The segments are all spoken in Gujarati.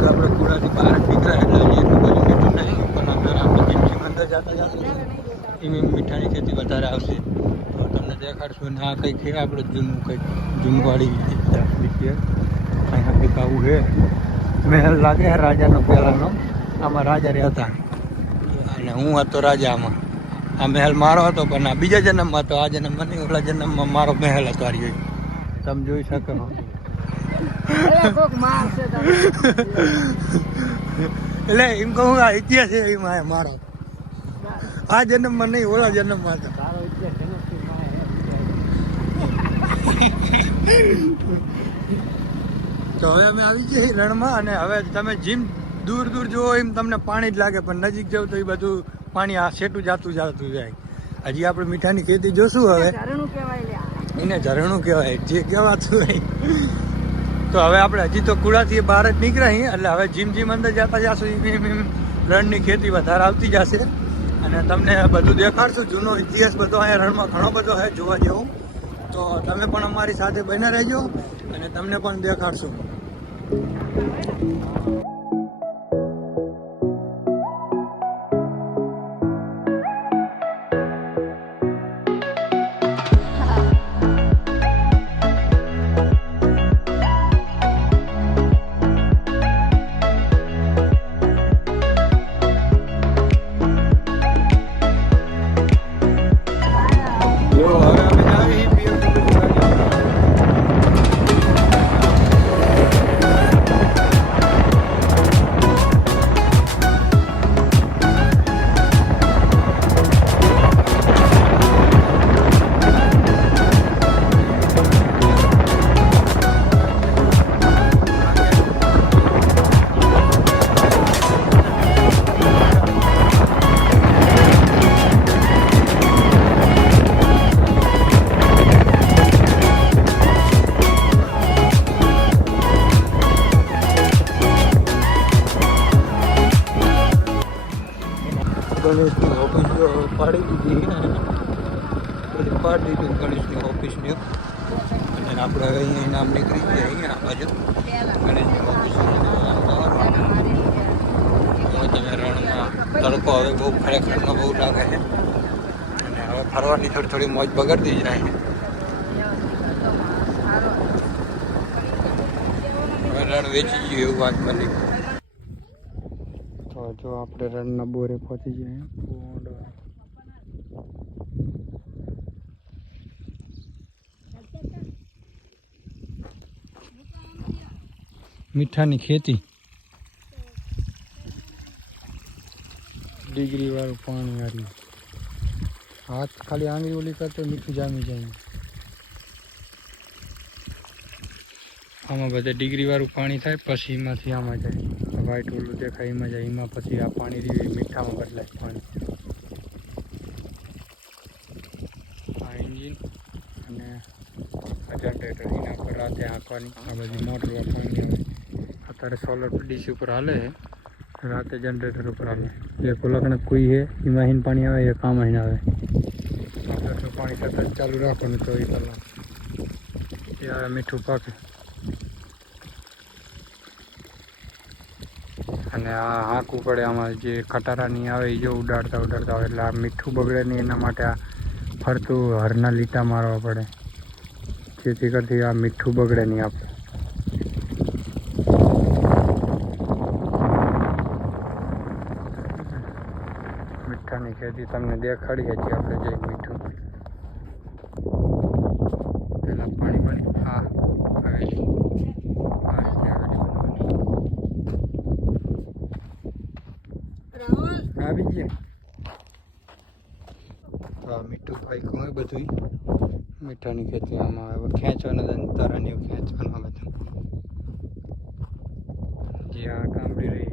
હજી તો આપણે કુડાથી બહાર નીકળ્યા એટલે હજી એટલું બધું મીઠું નહીં, પણ અંદર આપણે જેમ અંદર જતા જશું એમ મીઠાની ખેતી વધારે આવશે. તો તમને દેખાડશું. ને આ કંઈક છે આપણે જૂનું કંઈક જૂનવાડી દીકરીએ અહીંયા કંઈક આવું છે. મહેલ લાગે છે રાજાનો પહેલાંનો. આમાં રાજા રહેતા અને હું હતો રાજામાં. આ મહેલ મારો હતો, પણ આ બીજા જન્મમાં હતો. આ જન્મમાં નહીં, ઓલા જન્મમાં મારો મહેલ હતો. આ રહ્યો તમે જોઈ શકો. એટલે એમ કહું આ ઇતિહાસ છે એમાં મારો. આ જન્મમાં નહીં, ઓલા જન્મમાં હતો. તો હવે અમે આવી જઈએ રણમાં. અને હવે તમે જેમ દૂર દૂર જુઓ એમ તમને પાણી જ લાગે, પણ નજીક જાવ તો એ બધું પાણી આ સેટું જાતું જાય. હજી આપણે મીઠાની ખેતી જોશું. હવે એને ઝરણું કહેવાય, જે કહેવાતું હોય. તો હવે આપણે હજી તો કુડાથી બહાર જ નીકળ્યા, એટલે હવે જીમ અંદર જતા જશું એમ રણની ખેતી વધારે આવતી જશે. અને તમને બધું દેખાડશું. જૂનો ઇતિહાસ બધો અહીંયા રણમાં ઘણો બધો છે જોવા જેવું. તો તમે પણ અમારી સાથે બને રહેજો અને તમને પણ દેખાડશું. ગણેશની ઓફિસ પાડી દીધી, પાડી દીધું ગણેશની ઓફિસની. અને આપણે અહીંયા નામ નીકળી ગયા અહીંયા આ બાજુ ગણેશની ઓફિસ. તમે રણમાં તડકો હવે બહુ ખરેખરનો બહુ લાગે છે. અને હવે ફરવાની થોડી મોજ બગડતી જાય. હવે રણ વેચી ગયું એવું વાત બની. તો જો આપણે રણના બોરે પહોંચી ગયા. મીઠાની ખેતી, ડિગ્રી વાળું પાણી આવ્યું. હાથ ખાલી આંગળી ઓલી કરતો મીઠું જામી જાય. આમાં બધા ડિગ્રી વાળું પાણી થાય, પછી એમાંથી આમાં જાય. વ્હાઈટ ઓલું દેખાય એમાં જાય. એમાં પછી આ પાણી રહ્યું મીઠામાં બદલાય પાણી. આ એન્જિન અને આ જનરેટર એના પર રાતે આંકવાની. આ બધી મોટર વાપરવાની આવે. અત્યારે સોલર ડીશ ઉપર હાલે છે, રાતે જનરેટર ઉપર હાલે. એક ઓલાકને કોઈ છે એમાં હિન પાણી આવે, એક આમાં હિન આવે. આપણે પાણી સતત ચાલુ રાખવાનું 24 કલાક. ત્યારે મીઠું પાકે. અને આ હાંકવું પડે. આમાં જે ખટારાની આવે એ જો ઉડાડતા આવે, એટલે આ મીઠું બગડે નહીં એના માટે આ ફરતું હરના લીટા મારવા પડે, જેથી કરતી આ મીઠું બગડે નહીં આપણે. મીઠાની ખેતી તમને દેખાડીએ છીએ આપણે. જે મીઠું પેલા પાણી હા આવેલી આવી ગઈ. મીઠું ભાઈ હોય બધું મીઠાની ખેતી. આમાં હવે ખેંચવાના તારાની ખેંચવાનું બધું. જે આ કામડી રહી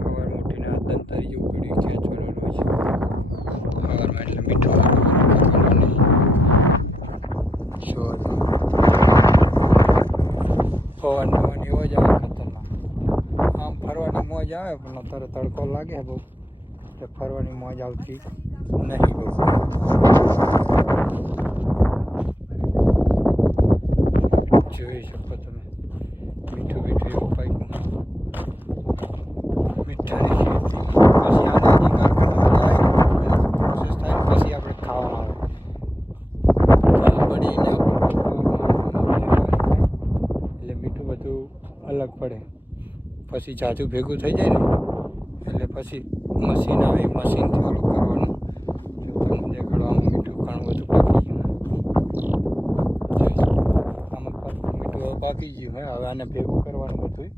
સવાર મોટીને આ દંતારી જેવું પીડ્યું ખેંચવાનું રોજ સવારમાં. એટલે મીઠું પવન એવો જ આવે ખતરનાક. આમ ફરવાની મોજ આવે, પણ અત્યારે તડકો લાગે બહુ, એટલે ફરવાની મોજ આવતી નહીં બહુ. જોઈ શકો તમે મીઠું અલગ પડે. પછી જાજુ ભેગું થઈ જાય ને એટલે પછી મશીન આવે, મશીનથી ઓલું કરવાનું. તમને દેખાડવામાં મીઠું ઘણું બધું બાકી ગયું. આમાં મીઠું હવે બાકી ગયું હે. હવે આને ભેગું કરવાનું બધું.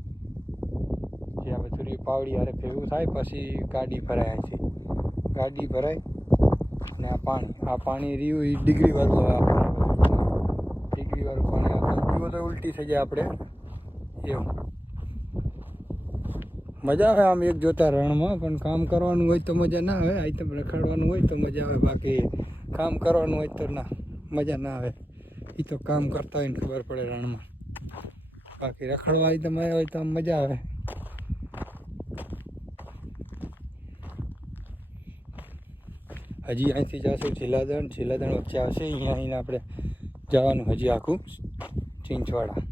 જે આપણે થોડી પાવડી હારે ભેગું થાય પછી ગાડી ભરાય છે. ગાડી ભરાય અને આ પાણી રહ્યું એ ડિગ્રીવાળું આવે. ડિગ્રીવાળું પાણી આપણે તો ઉલટી થઈ જાય આપણે એવું. મજા આવે આમ એક જોતા રણમાં, પણ કામ કરવાનું હોય તો મજા ના આવે. આઈટમ રખડવાનું હોય તો મજા આવે, બાકી કામ કરવાનું હોય તો ના મજા ના આવે. એ તો કામ કરતા હોય ને ખબર પડે રણમાં. બાકી રખડવા આઈટમ આવ્યા હોય તો આમ મજા આવે. હજી અહીંથી જઈશું છેલ્લાદણ વચ્ચે આવશે. અહીંયા આપણે જવાનું હજી આખું ચીંચવાડા.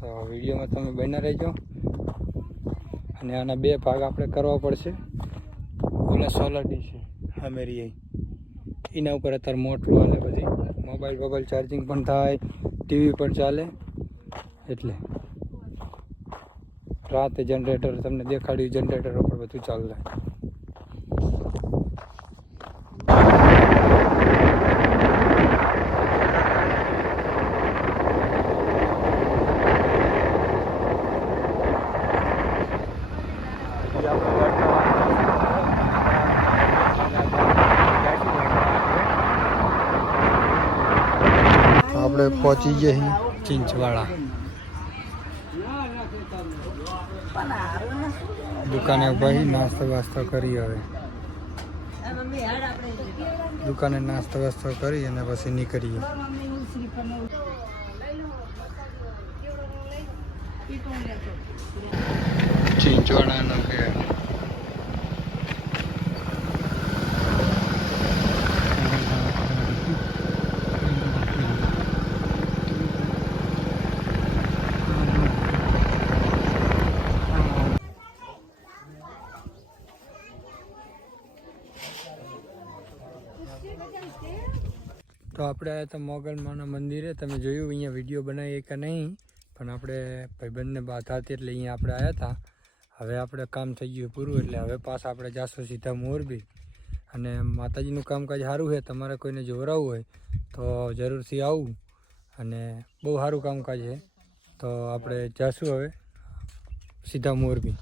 તો વિડીયોમાં તમે બન્યા રહેજો. અને આના 2 ભાગ આપણે કરવા પડશે. ઓલા સોલર ડી છે અમેરી, એના ઉપર અત્યારે મોટરું હાલે, બધી મોબાઈલ ચાર્જિંગ પણ થાય, ટીવી પણ ચાલે. એટલે રાતે જનરેટર તમને દેખાડ્યું, જનરેટર ઉપર બધું ચાલે. આપણે પહોંચી ગયા ચીંચવાડા. દુકાને ભાઈ નાસ્તો વાસ્તો કરી. હવે દુકાને નાસ્તો વાસ્તો કરી અને પછી નીકળીએ. ચીંચવાડાનો કે તો આપણે આવ્યા હતા મોગલમાના મંદિરે. તમે જોયું અહીંયા વિડીયો બનાવીએ કે નહીં, પણ આપણે ભાઈબંધને બાધા હતી એટલે અહીંયા આપણે આવ્યા હતા. હવે આપણે કામ થઈ ગયું પૂરું, એટલે હવે પાછા આપણે જાશું સીધા મોરબી. અને માતાજીનું કામકાજ સારું છે. તમારે કોઈને જોવરાવવું હોય તો જરૂરથી આવું. અને બહુ સારું કામકાજ છે. તો આપણે જાશું હવે સીધા મોરબી.